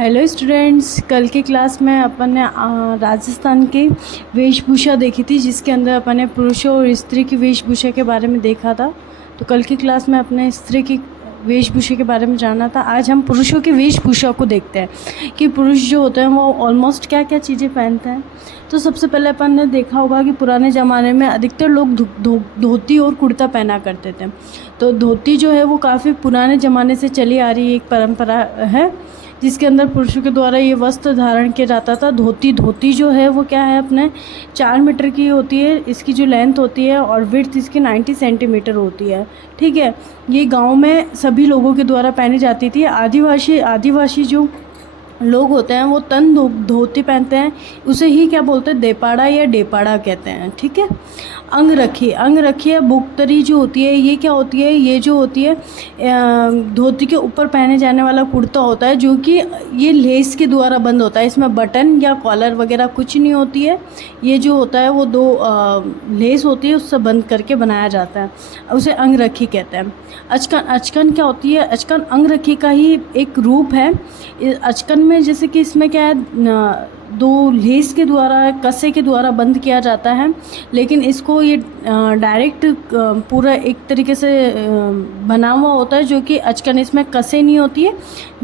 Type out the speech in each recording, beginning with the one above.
Hello students, कल की class में अपन ने राजस्थान की वेशभूषा देखी थी, जिसके अंदर अपन ने पुरुषों और स्त्री की वेशभूषा के बारे में देखा था। तो कल की क्लास में अपने स्त्री की वेशभूषा के बारे में जानना था। आज हम पुरुषों की वेशभूषा को देखते हैं कि पुरुष जो होते हैं वो ऑलमोस्ट क्या क्या चीज़ें पहनते हैं। तो सबसे पहले अपन ने देखा होगा कि पुराने ज़माने में अधिकतर लोग धोती और कुर्ता पहना करते थे। तो धोती जो है वो काफ़ी पुराने ज़माने से चली आ रही एक परंपरा है, जिसके अंदर पुरुषों के द्वारा ये वस्त्र धारण किया जाता था। धोती जो है वो क्या है, अपने 4 मीटर की होती है, इसकी जो लेंथ होती है, और विड्थ इसकी 90 सेंटीमीटर होती है। ठीक है, ये गांव में सभी लोगों के द्वारा पहनी जाती थी। आदिवासी जो लोग होते हैं वो धोती पहनते हैं, उसे ही क्या बोलते हैं, देपाड़ा या डेपाड़ा कहते हैं। ठीक है, अंगरखी या बुकतरी जो होती है, ये क्या होती है, ये जो होती है धोती के ऊपर पहने जाने वाला कुर्ता होता है, जो कि ये लेस के द्वारा बंद होता है। इसमें बटन या कॉलर वगैरह कुछ नहीं होती है। ये जो होता है वो दो लेस होती है, उससे बंद करके बनाया जाता है, उसे अंगरखी कहते हैं। अचकन क्या होती है, अचकन अंगरखी का ही एक रूप है। अचकन में जैसे कि इसमें क्या है, दो लेस के द्वारा, कसे के द्वारा बंद किया जाता है, लेकिन इसको ये डायरेक्ट पूरा एक तरीके से बना हुआ होता है, जो कि अचकन इसमें कसे नहीं होती है,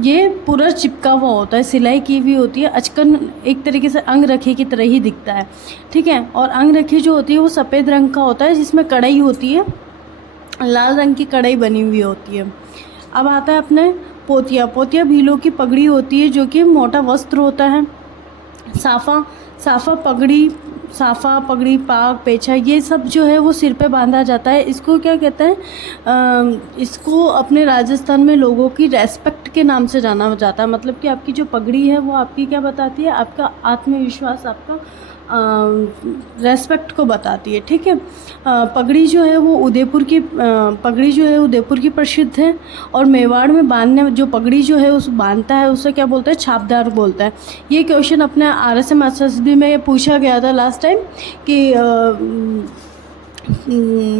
ये पूरा चिपका हुआ होता है, सिलाई की हुई होती है। अचकन एक तरीके से अंगरखी की तरह ही दिखता है। ठीक है, और अंगरखी जो होती है वो सफ़ेद रंग का होता है, जिसमें कढ़ाई होती है, लाल रंग की कढ़ाई बनी हुई होती है। अब आता है अपने पोतिया भीलों की पगड़ी होती है, जो कि मोटा वस्त्र होता है। साफा पगड़ी, पाग, पेचा, ये सब जो है वो सिर पे बांधा जाता है। इसको क्या कहते हैं, इसको अपने राजस्थान में लोगों की रेस्पेक्ट के नाम से जाना जाता है। मतलब कि आपकी जो पगड़ी है वो आपकी क्या बताती है, आपका आत्मविश्वास, आपका रेस्पेक्ट को बताती है। ठीक है, पगड़ी जो है वो उदयपुर की प्रसिद्ध है। और मेवाड़ में बांधने जो पगड़ी जो है उस बांधता है, उसे क्या बोलते हैं, छापदार बोलता है। ये क्वेश्चन अपने RSM SSB में पूछा गया था लास्ट टाइम कि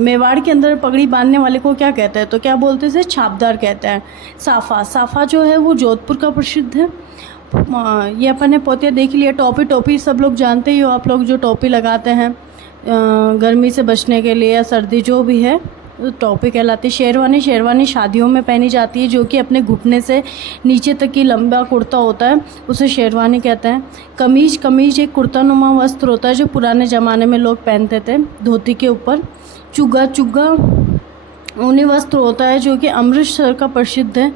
मेवाड़ के अंदर पगड़ी बांधने वाले को क्या कहते हैं, तो क्या बोलते हैं, छापदार कहते हैं। साफा जो है वो जोधपुर का प्रसिद्ध है। ये अपन ने पोतिया देख लिया। टोपी सब लोग जानते ही हो, आप लोग जो टोपी लगाते हैं गर्मी से बचने के लिए या सर्दी जो भी है, तो टोपी कहलाती है। शेरवानी शादियों में पहनी जाती है, जो कि अपने घुटने से नीचे तक की लंबा कुर्ता होता है, उसे शेरवानी कहते हैं। कमीज एक कुर्तानुमा वस्त्र होता है, जो पुराने ज़माने में लोग पहनते थे धोती के ऊपर। चुग्गा ऊनी वस्त्र होता है, जो कि अमृतसर का प्रसिद्ध है।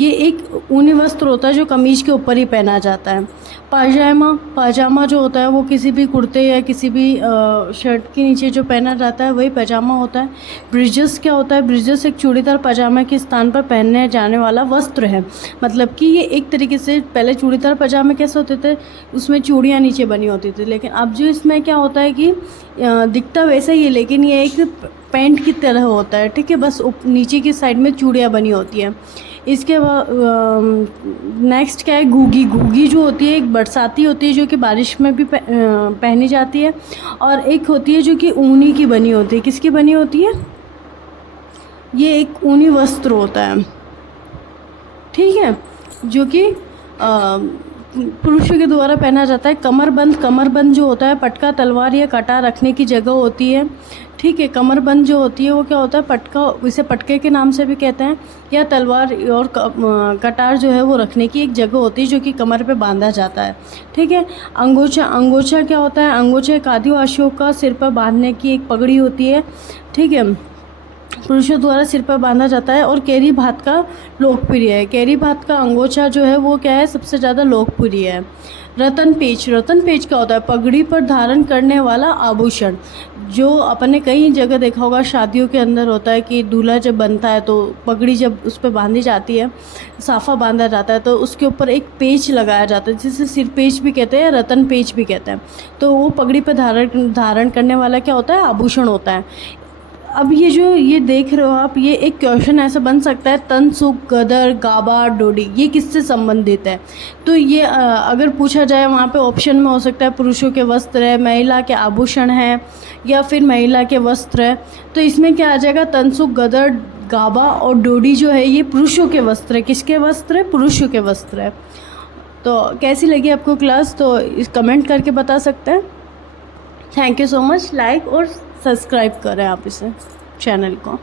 ये एक ऊनी वस्त्र होता है जो कमीज के ऊपर ही पहना जाता है। पाजामा जो होता है वो किसी भी कुर्ते या किसी भी शर्ट के नीचे जो पहना जाता है वही पजामा होता है। ब्रिजेस क्या होता है, ब्रिजेस एक चूड़ीदार पजामा के स्थान पर पहनने जाने वाला वस्त्र है। मतलब कि ये एक तरीके से, पहले चूड़ीदार पजामे कैसे होते थे, उसमें चूड़ियाँ नीचे बनी होती थी, लेकिन अब जो इसमें क्या होता है कि दिखता वैसा ही है, लेकिन ये एक पैंट की तरह होता है। ठीक है, बस नीचे की साइड में चूड़ियाँ बनी होती हैं। इसके बाद नेक्स्ट क्या है, घूगी जो होती है एक बरसाती होती है, जो कि बारिश में भी पहनी जाती है। और एक होती है जो कि ऊनी की बनी होती है। किसकी बनी होती है, ये एक ऊनी वस्त्र होता है। ठीक है, जो कि पुरुषों के द्वारा पहना जाता है। कमरबंद जो होता है, पटका, तलवार या कटार रखने की जगह होती है। ठीक है, कमरबंद जो होती है वो क्या होता है, पटका, इसे पटके के नाम से भी कहते हैं, या तलवार और कटार जो है वो रखने की एक जगह होती है, जो कि कमर पे बांधा जाता है। ठीक है, अंगोछा क्या होता है, अंगोछा एक आदिवासियों का सिर पर बांधने की एक पगड़ी होती है। ठीक है, पुरुषों द्वारा सिर पर बांधा जाता है। और कैरी भात का लोकप्रिय है। कैरी भात का अंगोछा जो है वो क्या है, सबसे ज़्यादा लोकप्रिय है। रतन पेच क्या होता है, पगड़ी पर धारण करने वाला आभूषण, जो अपने कई जगह देखा होगा, शादियों के अंदर होता है कि दूल्हा जब बनता है तो पगड़ी जब उस पर बांधी जाती है, साफा बांधा जाता है, तो उसके ऊपर एक पेच लगाया जाता है, जिसे सिर पेच भी कहते हैं, रतन पेच भी कहते हैं। तो वो पगड़ी पर धारण करने वाला क्या होता है, आभूषण होता है। अब ये देख रहे हो आप, ये एक क्वेश्चन ऐसा बन सकता है, तन, सुख, गदर, गाबा, डोडी, ये किससे संबंधित है। तो ये अगर पूछा जाए, वहाँ पे ऑप्शन में हो सकता है पुरुषों के वस्त्र है, महिला के आभूषण है, या फिर महिला के वस्त्र है। तो इसमें क्या आ जाएगा, तन, सुख, गदर, गाबा और डोडी जो है ये पुरुषों के वस्त्र है। किसके वस्त्र है, पुरुषों के वस्त्र है। तो कैसी लगी आपको क्लास, तो इस कमेंट करके बता सकते हैं। Thank you so much. Like और सब्सक्राइब करें आप इसे चैनल को।